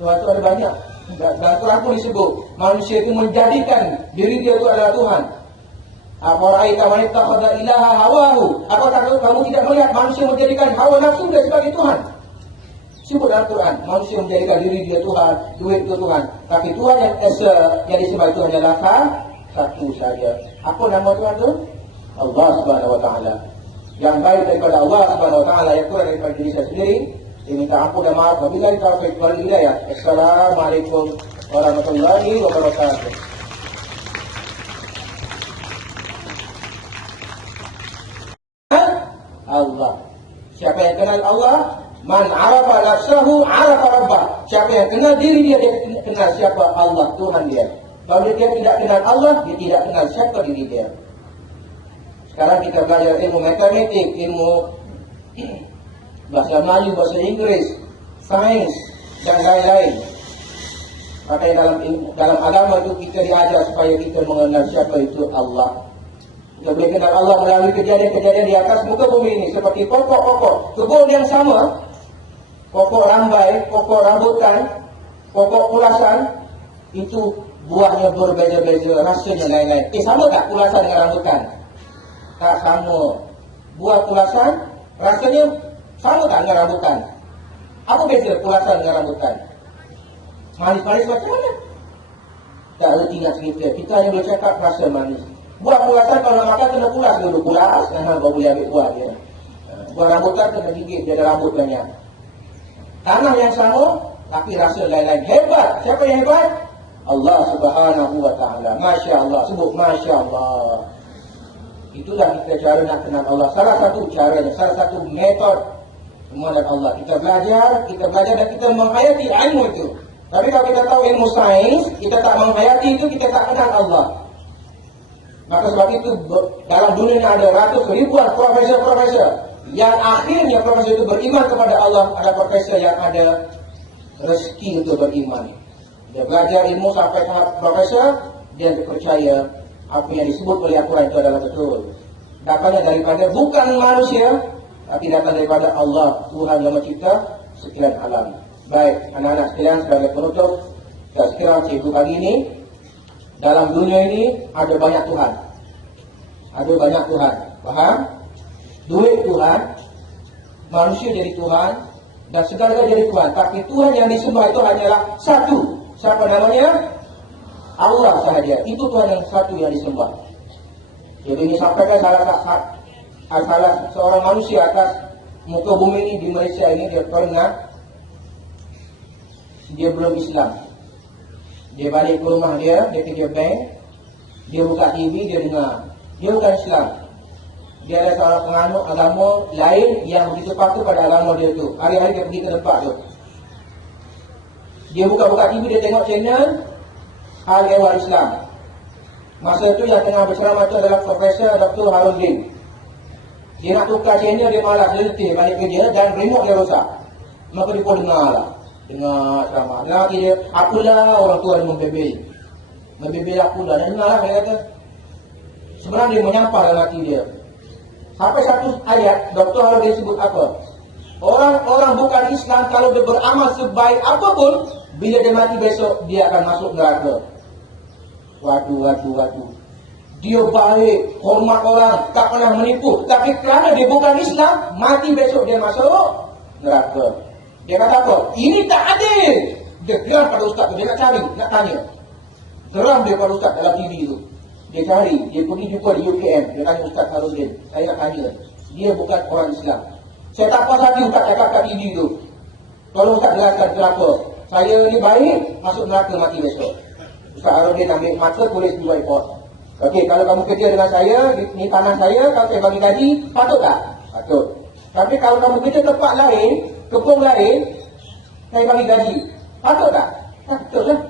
Tuhan itu ada banyak. Dan Quran pun disebut, manusia itu menjadikan diri dia itu adalah Tuhan. Afara'aita man ittakhadha ilaha hawahu. Apakah kamu tidak melihat manusia menjadikan hawa nafsu dia sebagai Tuhan? Sebut dalam Quran, manusia menjadikan diri dia Tuhan, duit itu Tuhan. Tapi Tuhan yang esa, yang disembah itu adalah satu saja. Apa nama Tuhan itu? Allah Subhanahu wa ta'ala. Yang baik daripada Allah Subhanahu wa ta'ala, yang kurang daripada diri saya sendiri, saya minta ampun dan maaf. Wabillahi taufiq wal hidayah. Assalamualaikum warahmatullahi wabarakatuh. Allah. Siapa yang kenal Allah, man arafa nafsahu arafa rabbah. Siapa yang kenal diri dia, dia kenal siapa Allah, Tuhan dia. Kalau dia tidak kenal Allah, dia tidak kenal siapa diri dia. Sekarang kita belajar ilmu matematik, ilmu bahasa Melayu, bahasa Inggris, sains, dan lain-lain. Makanya dalam agama itu kita diajar supaya kita mengenal siapa itu Allah. Kita boleh kenal Allah melalui kejadian-kejadian di atas muka bumi ini. Seperti pokok-pokok kebun yang sama, pokok rambai, pokok rambutan, pokok pulasan, itu buahnya berbeza-beza, rasanya lain-lain. Sama tak pulasan dengan rambutan? Tak sama. Buah pulasan rasanya sama tak dengan rambutan? Apa beza pulasan dengan rambutan? Manis-manis macam mana? Tak erti nak cerita. Kita hanya boleh cakap rasa manis. Buah pulasan kalau makan kena pulas dulu. Pulas, baru boleh ambil buah dia. Buah rambutan kena gigit, dia ada rambut banyak. Tanah yang sama, tapi rasa lain-lain. Hebat. Siapa yang hebat? Allah Subhanahu wa ta'ala. Masya Allah. Sebut Masya Allah. Itulah kita cara nak kenal Allah. Salah satu caranya, salah satu metod mengenal Allah. Kita belajar dan kita menghayati ilmu itu. Tapi kalau kita tahu ilmu sains, kita tak menghayati itu, kita tak kenal Allah. Maka sebab itu dalam dunia ini ada ratus ribuan profesor-profesor yang akhirnya profesor itu beriman kepada Allah. Ada profesor yang ada rezeki untuk beriman. Dia belajar ilmu sampai tahap profesor, dia percaya apa yang disebut oleh Al-Quran itu adalah betul. Datangnya daripada bukan manusia, tapi datang daripada Allah, Tuhan yang mencipta sekian alam. Baik, anak-anak sekalian, sebagai penutup, saya sekiranya cikgu pagi ini, dalam dunia ini ada banyak Tuhan. Ada banyak Tuhan. Faham? Duit Tuhan, manusia jadi Tuhan, dan segala-galanya jadi Tuhan. Tapi Tuhan yang disembah itu hanyalah satu. Siapa namanya? Allah sahaja. Itu Tuhan yang satu yang disembah. Jadi ini sampaikan salah seorang manusia atas muka bumi ini di Malaysia ini, dia pernah, dia belum Islam. Dia balik ke rumah dia kerja bank, dia buka TV, dia dengar. Dia bukan Islam. Dia ada seorang penganut agama lain yang begitu patuh pada agama dia tu. Hari-hari dia pergi ke tempat tu. Dia buka-buka TV, dia tengok channel Hal Ehwal Islam. Masa itu yang tengah berceramah itu adalah Profesor Dr. Harudin. Dia nak tukar channel, dia malas, dia letih balik kerja dan remote dia rosak. Maka dia pun dengar lah. Dengar ceramah. Dengar hati dia, apalah orang tua dia membebel. Membebel apalah. Dan dengar lah dia kata. Sebenarnya dia menyampah dalam hati dia. Sampai satu ayat, Dr. Harudin sebut apa? Orang-orang bukan Islam kalau dia beramal sebaik apapun, bila dia mati besok, dia akan masuk neraka. Waduh. Dia baik, hormat orang, tak pernah menipu. Tapi kerana dia bukan Islam, mati besok dia masuk neraka. Dia kata apa? Ini tak adil. Dia geram pada ustaz tu, dia nak cari, nak tanya. Geram dia pada ustaz dalam TV tu. Dia cari, dia pergi jumpa di UKM. Dia tanya Ustaz Harudin, saya nak tanya. Dia bukan orang Islam. Saya tak puas hati Ustaz cakap kat TV tu. Tolong Ustaz jelaskan kenapa. Saya ni baik, masuk neraka mati besok. Ustaz Harudin ambil mata, tulis dua report. Okey, kalau kamu kerja dengan saya, ni tanah saya, kalau saya bagi gaji, patut tak? Patut. Tapi kalau kamu kerja tempat lain, kepung lain, saya bagi gaji, patut tak? Patut lah.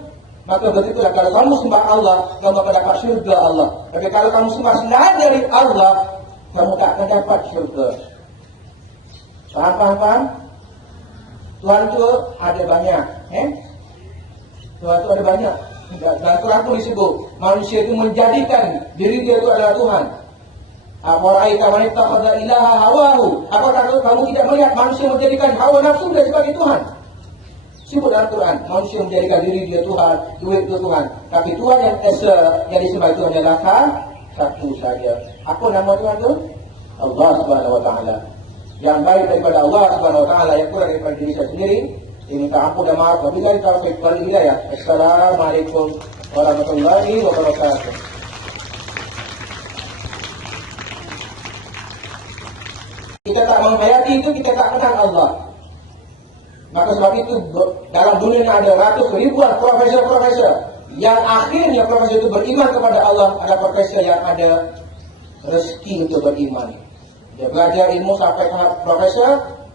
Maka begitulah, kalau kamu sembah Allah, kamu akan dapat syurga Allah. Tapi kalau kamu sembah selain dari Allah, kamu tak akan dapat syurga. Faham? Tuhan itu ada banyak. Tuhan itu ada banyak. Dan Quran pun disebut, manusia itu menjadikan diri dia itu adalah Tuhan. Waraita man ittakhadha ilaha hawahu. Apakah kamu tidak melihat manusia menjadikan hawa nafsu dia sebagai Tuhan? Sebut dalam Quran, manusia menjadikan diri dia Tuhan, duit itu Tuhan. Tapi Tuhan yang esa, yang disembah itu adalah satu saja. Apa nama Tuhan itu? Allah Subhanahu Wa Taala. Yang baik daripada Allah Subhanahu Wa Taala, yang kurang daripada diri saya sendiri, saya minta ampun dan maaf. Wabillahi taufiq wal hidayah. Assalamualaikum warahmatullahi wabarakatuh. Kita tak menghayati itu, kita tak kenal Allah. Maka sebab itu dalam dunia ini ada ratus ribuan profesor-profesor yang akhirnya profesor itu beriman kepada Allah. Ada profesor yang ada rezeki untuk beriman. Dia belajar ilmu sampai tahap profesor,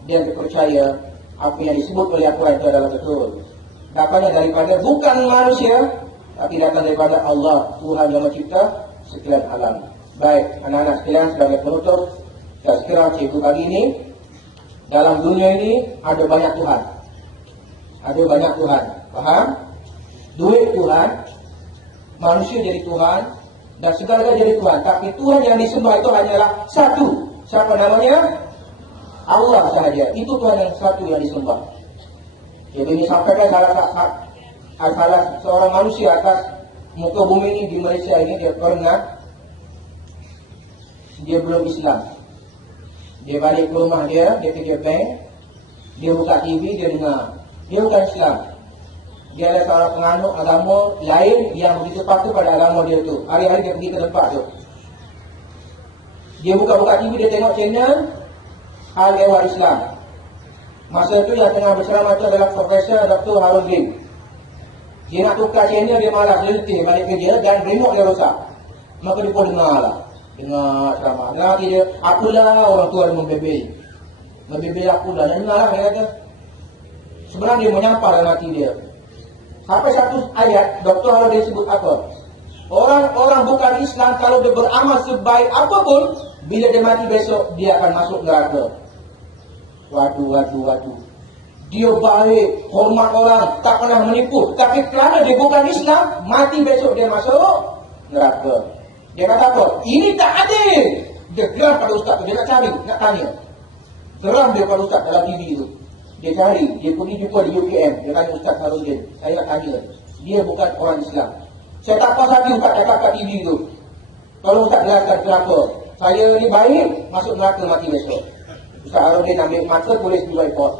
dia percaya apa yang disebut oleh Al-Quran itu adalah betul. Datangnya daripada bukan manusia, tapi datang daripada Allah, Tuhan yang mencipta sekian alam. Baik, anak-anak sekalian, sebagai penutup, saya kira cikgu kali ini, dalam dunia ini ada banyak Tuhan. Ada banyak Tuhan. Faham? Duit Tuhan, manusia jadi Tuhan, dan segala-galanya jadi Tuhan. Tapi Tuhan yang disembah itu hanyalah satu. Siapa namanya? Allah sahaja. Itu Tuhan yang satu yang disembah. Jadi ini sampaikan salah seorang manusia atas muka bumi ini di Malaysia ini, dia pernah, dia belum Islam. Dia balik ke rumah dia kerja bank, dia buka TV, dia dengar, dia bukan Islam. Dia ada seorang penganut agama lain yang begitu patuh pada agama dia tu. Hari-hari dia pergi ke tempat tu. Dia buka-buka TV, dia tengok channel Al Ehwal Islam. Masa tu yang tengah berceramah tu adalah Profesor Dr. Harun Bin. Dia nak tukar channel, dia malas, dia letih balik kerja dan remote dia rosak. Maka dia pun dengar lah, dengar ceramah. Dengar dia, apalah orang tua dia membebel. Membebel apalah, dan dengar lah dia kata. Sebenarnya dia menyapa dalam hati dia. Sampai satu ayat, Dr. Harun dia sebut apa? Orang-orang bukan Islam kalau dia beramal sebaik apapun, bila dia mati besok, dia akan masuk neraka. Waduh. Dia baik, hormat orang, tak pernah menipu. Tapi kerana dia bukan Islam, mati besok dia masuk neraka. Dia kata apa? Ini tak adil. Dia geram pada ustaz tu, dia nak cari, nak tanya. Geram dia pada ustaz dalam TV tu. Dia cari, dia pergi jumpa di UKM. Dia tanya Ustaz Harudin, saya nak tanya, dia bukan orang Islam. Saya tak puas hati Ustaz cakap kat TV tu. Tolong Ustaz jelaskan kenapa. Saya ni baik, masuk neraka mati besok. Ustaz Harudin ambil mata, tulis di whiteboard.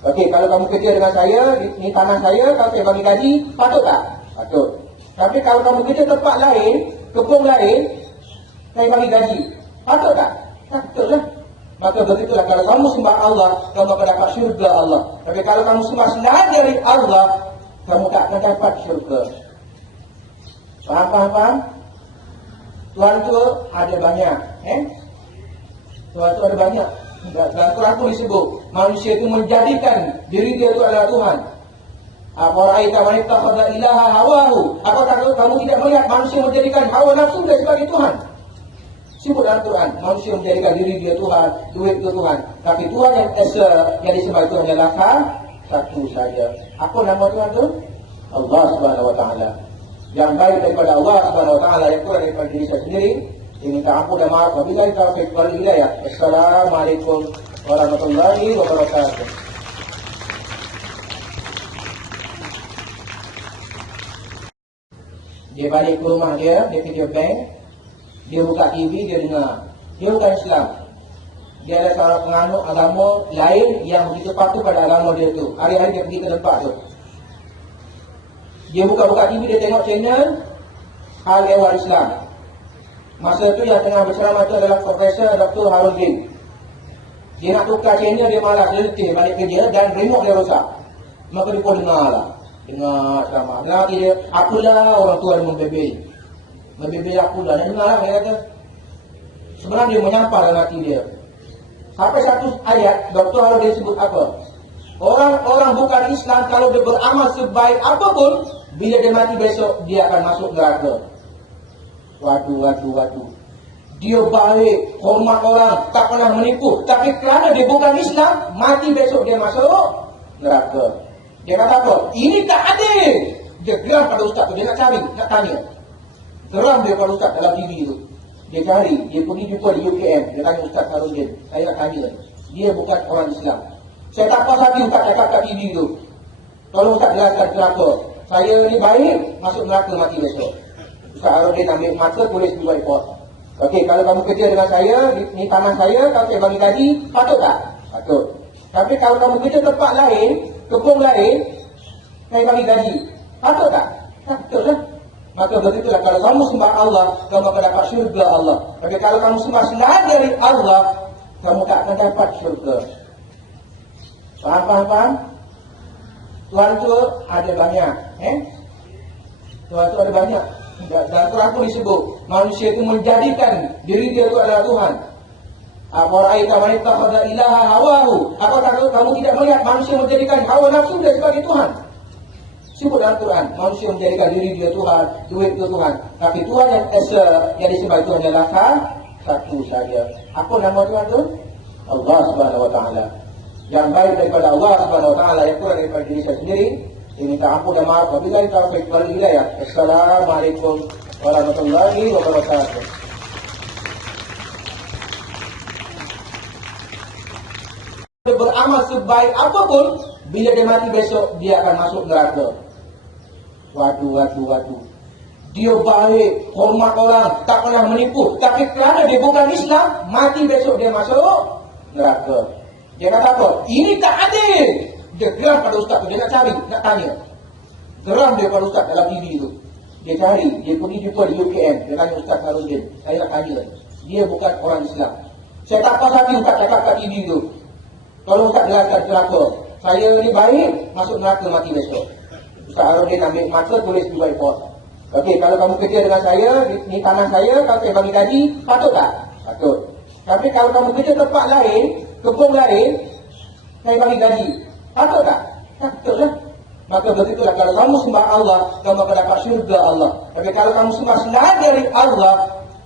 Okey, kalau kamu kerja dengan saya, ni tanah saya, kalau saya bagi gaji, patut tak? Patut. Tapi kalau kamu kerja tempat lain, kebun lain, saya bagi gaji, patut tak? Patut lah. Maka begitulah, kalau kamu sembah Allah, kamu akan dapat syurga Allah. Tapi kalau kamu sembah selain dari Allah, kamu tak akan dapat syurga. Faham? Tuhan tu ada banyak. Tuhan tu ada banyak. Dalam Quran pun disebut, manusia itu menjadikan diri dia itu adalah Tuhan. Apa-apa man ittakhadha ilaha hawahu. Apakah kamu tidak melihat manusia menjadikan hawa nafsu dia sebagai Tuhan? Sebut dalam Quran, manusia menjadikan diri dia Tuhan, duit itu Tuhan. Tapi Tuhan yang esa, yang disembah itu hanyalah satu saja. Apa nama Tuhan itu? Allah Subhanahu Wa Taala. Yang baik daripada Allah Subhanahu Wa Taala, yang kurang daripada diri saya sendiri, saya minta ampun dan maaf. Wabillahi taufiq wal hidayah. Assalamualaikum warahmatullahi wabarakatuh. Dia balik ke rumah dia kerja bank. Dia buka TV, dia dengar, dia bukan Islam. Dia ada seorang penganut agama lain yang begitu patuh pada agama dia tu. Hari-hari dia pergi ke tempat tu. Dia buka-buka TV, dia tengok channel Al Ehwal Islam. Masa tu yang tengah berceramah tu adalah Profesor Dr. Harun Bin. Dia nak tukar channel, dia malas, dia letih balik kerja dan remote dia rosak. Maka dia pun dengar lah, dengar ceramah. Dengar dia, apalah orang tua dia membebel. Membebel apalah, dan dengar lah dia kata. Sebenarnya dia menyapa dalam hati dia. Sampai satu ayat, Dr. Harun dia sebut apa? Orang-orang bukan Islam kalau dia beramal sebaik apapun, bila dia mati besok, dia akan masuk neraka. Waduh. Dia baik, hormat orang, tak pernah menipu. Tapi kerana dia bukan Islam, mati besok dia masuk neraka. Dia kata apa? Ini tak adil. Dia geram pada ustaz tu, dia nak cari, nak tanya. Geram dia pada ustaz dalam TV tu. Dia cari, dia pergi jumpa di UKM. Dia tanya Ustaz Harudin, saya nak tanya, dia bukan orang Islam. Saya tak puas hati Ustaz cakap kat TV tu. Tolong Ustaz jelaskan kenapa. Saya ni baik, masuk neraka mati besok. Ustaz Harudin ambil mata, tulis di whiteboard. Okey, kalau kamu kerja dengan saya, ni tanah saya, kalau saya bagi gaji, patut tak? Patut. Tapi kalau kamu kerja tempat lain, kebun lain, saya bagi gaji, patut tak? Patut lah. Maka begitulah, kalau kamu sembah Allah, kamu akan dapat syurga Allah. Tapi kalau kamu sembah selain dari Allah, kamu tak akan dapat syurga. Faham? Tuhan tu ada banyak. Tuhan tu ada banyak. Dalam Quran pun disebut, manusia itu menjadikan diri dia itu adalah Tuhan. Apa-apa man ittakhadha ilaha hawahu. Apakah kamu tidak melihat manusia menjadikan hawa nafsu dia sebagai Tuhan? Sebut dalam Quran, manusia menjadikan diri dia Tuhan, duit itu Tuhan. Tapi Tuhan yang esa, yang disembah itu hanyalah satu saja. Apa nama Tuhan itu? Allah Subhanahu Wa Taala. Yang baik daripada Allah Subhanahu Wa Taala, yang kurang daripada diri saya sendiri. Saya minta ampun dan maaf. Wabillahi taufiq wal hidayah. Assalamualaikum warahmatullahi wabarakatuh. Beramal sebaik apapun, bila dia mati besok, dia akan masuk neraka. Waduh. Dia baik, hormat orang, tak pernah menipu. Tapi kerana dia bukan Islam, mati besok dia masuk neraka. Dia kata apa? Ini tak adil. Dia geram pada ustaz tu, dia nak cari, nak tanya. Geram dia pada ustaz dalam TV tu. Dia cari, dia pergi jumpa di UKM. Dia tanya Ustaz Harudin, saya nak tanya. Dia bukan orang Islam. Saya tak puas hati ustaz cakap kat TV tu. Tolong ustaz jelaskan kenapa. Saya ni baik, masuk neraka mati besok. Ustaz Harudin ambil mata, tulis di whiteboard. Okey, kalau kamu kerja dengan saya, ni tanah saya, kalau saya bagi gaji, patut tak? Patut. Tapi kalau kamu kerja tempat lain, kebun lain, saya bagi gaji, patut tak? Patut lah. Maka begitulah, kalau kamu sembah Allah, kamu akan dapat syurga Allah. Tapi kalau kamu sembah selain dari Allah,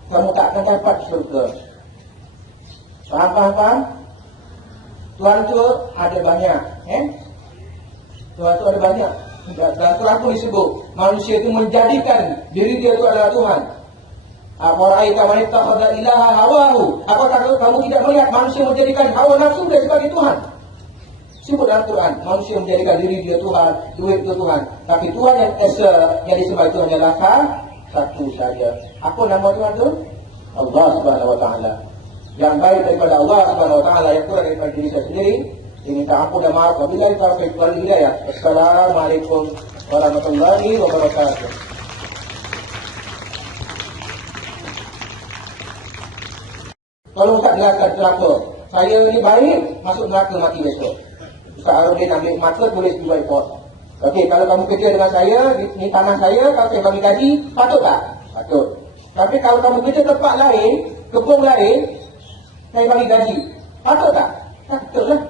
kamu tak akan dapat syurga. Faham? Tuhan tu ada banyak. Tuhan tu ada banyak. Dan Quran pun disebut, manusia itu menjadikan diri dia itu adalah Tuhan. Apara'aita man ittakhadha ilaha hawahu. Apakah kamu tidak melihat manusia menjadikan hawa nafsu dia sebagai Tuhan? Sebut dalam Quran, manusia menjadikan diri dia Tuhan, duit itu Tuhan. Tapi Tuhan yang esa, yang disembah itu hanyalah satu saja. Apa nama Tuhan itu? Allah Subhanahu Wa Taala. Yang baik daripada Allah Subhanahu Wa Taala, yang kurang daripada diri saya sendiri. Saya minta ampun dan maaf. Wabillahi taufiq wal hidayah. Assalamualaikum warahmatullahi wabarakatuh. Tolong Ustaz jelaskan kenapa. Saya ni baik, masuk neraka mati besok. Ustaz Harudin ambil mata, tulis di whiteboard. Okey, kalau kamu kerja dengan saya, ni tanah saya, kalau saya bagi gaji, patut tak? Patut. Tapi kalau kamu kerja tempat lain, kebun lain, saya bagi gaji, patut tak? Patut lah.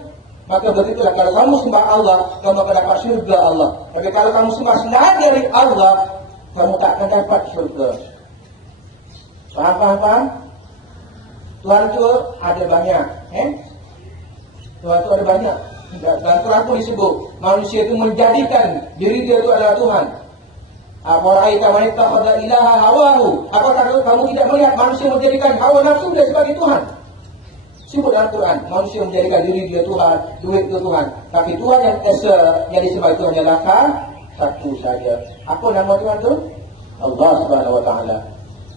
Maka begitulah, kalau kamu sembah Allah, kamu akan dapat syurga Allah. Tapi kalau kamu sembah selain dari Allah, kamu tak akan dapat syurga. Faham? Tuhan tu ada banyak. Tuhan tu ada banyak. Dan Quran pun disebut, manusia itu menjadikan diri dia itu adalah Tuhan. Apara'aita man ittakhadha ilaha hawahu. Apakah kamu tidak melihat manusia menjadikan hawa nafsu dia sebagai Tuhan? Sebut dalam Quran, manusia menjadikan diri dia Tuhan, duit itu Tuhan. Tapi Tuhan yang esa, yang disembah itu hanyalah satu saja. Apa nama Tuhan itu? Allah Subhanahu Wa Taala.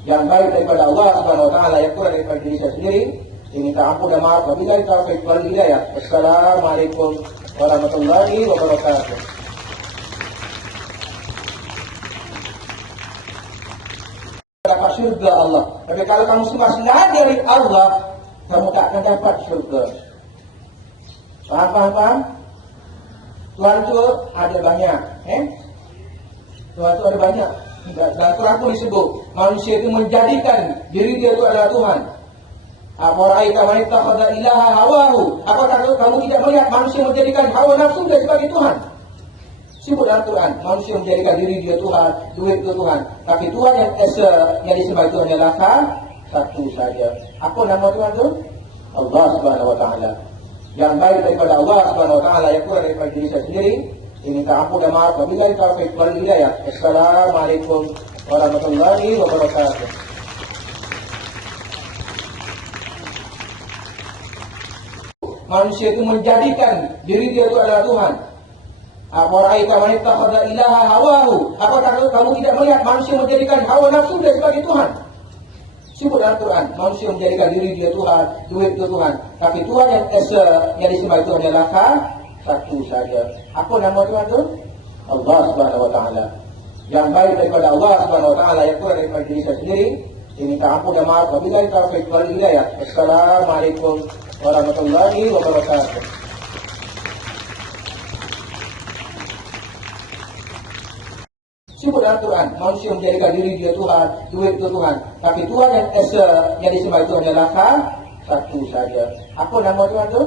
Yang baik daripada Allah Subhanahu Wa Taala, yang kurang daripada diri saya sendiri. Saya minta ampun dan maaf. Wabillahi taufiq wal hidayah. Assalamualaikum warahmatullahi wabarakatuh. Dapat syurga Allah. Tapi kalau kamu sembah selain dari Allah, kamu tak akan dapat syurga. Faham? Tuhan tu ada banyak. Tuhan tu ada banyak. Dan Quran pun disebut, manusia itu menjadikan diri dia itu adalah Tuhan. Apara'aita man ittakhadha ilaha hawahu. Apakah kamu tidak melihat manusia menjadikan hawa nafsu dia sebagai Tuhan? Sebut dalam Quran, manusia menjadikan diri dia Tuhan, duit itu Tuhan. Tapi Tuhan yang esa, yang disembah itu hanyalah satu saja. Apa nama Tuhan itu? Allah Subhanahu Wa Taala. Yang baik daripada Allah Subhanahu Wa Taala, yang kurang daripada diri saya sendiri. Saya minta ampun dan maaf. Wabillahi taufiq wal hidayah. Assalamualaikum warahmatullahi wabarakatuh. Manusia itu menjadikan diri dia itu adalah Tuhan. Apara'aita man ittakhadha ilaha hawahu. Apakah kamu tidak melihat manusia menjadikan hawa nafsu dia sebagai Tuhan? Sebut dalam Quran, manusia menjadikan diri dia Tuhan, duit itu Tuhan. Tapi Tuhan yang esa, yang disembah itu hanyalah satu saja. Apa nama Tuhan itu? Allah Subhanahu Wa Taala. Yang baik daripada Allah Subhanahu Wa Taala, yang kurang daripada diri saya sendiri. Saya minta ampun dan maaf. Wabillahi taufiq wal hidayah. Assalamualaikum warahmatullahi wabarakatuh. Sebut dalam Quran, manusia menjadikan diri dia Tuhan, duit itu Tuhan. Tapi Tuhan yang esa, yang disembah itu hanyalah satu saja. Apa nama Tuhan itu?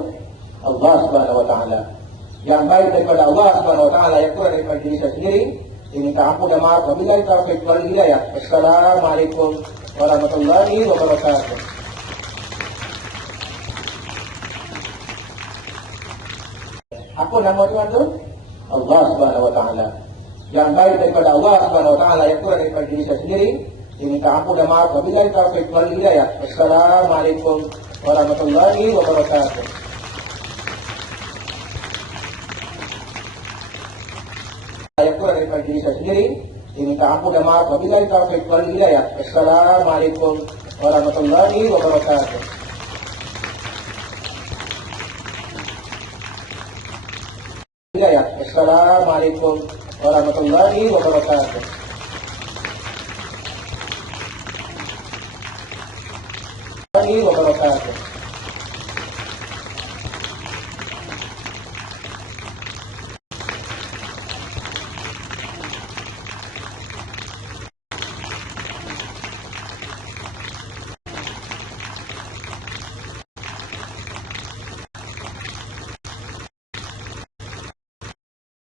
Allah Subhanahu Wa Taala. yang baik daripada Allah Subhanahu wa taala, yang kurang daripada diri saya sendiri. Diminta ampun dan maaf. Wabillahi taufiq wal hidayah. Wassalamualaikum warahmatullahi wabarakatuh. Apa nama Tuhan tu? Allah Subhanahu wa taala. Yang baik daripada Allah Subhanahu wa taala, yang kurang daripada diri saya sendiri. Diminta ampun dan maaf. Wabillahi taufiq wal hidayah. Wassalamualaikum warahmatullahi wabarakatuh. Yang kurang daripada diri saya sendiri, diminta ampun dan maaf. Wabillahi taufiq wal hidayah. Wassalamualaikum warahmatullahi wabarakatuh. Assalamualaikum warahmatullahi wabarakatuh. Warahmatullahi wabarakatuh.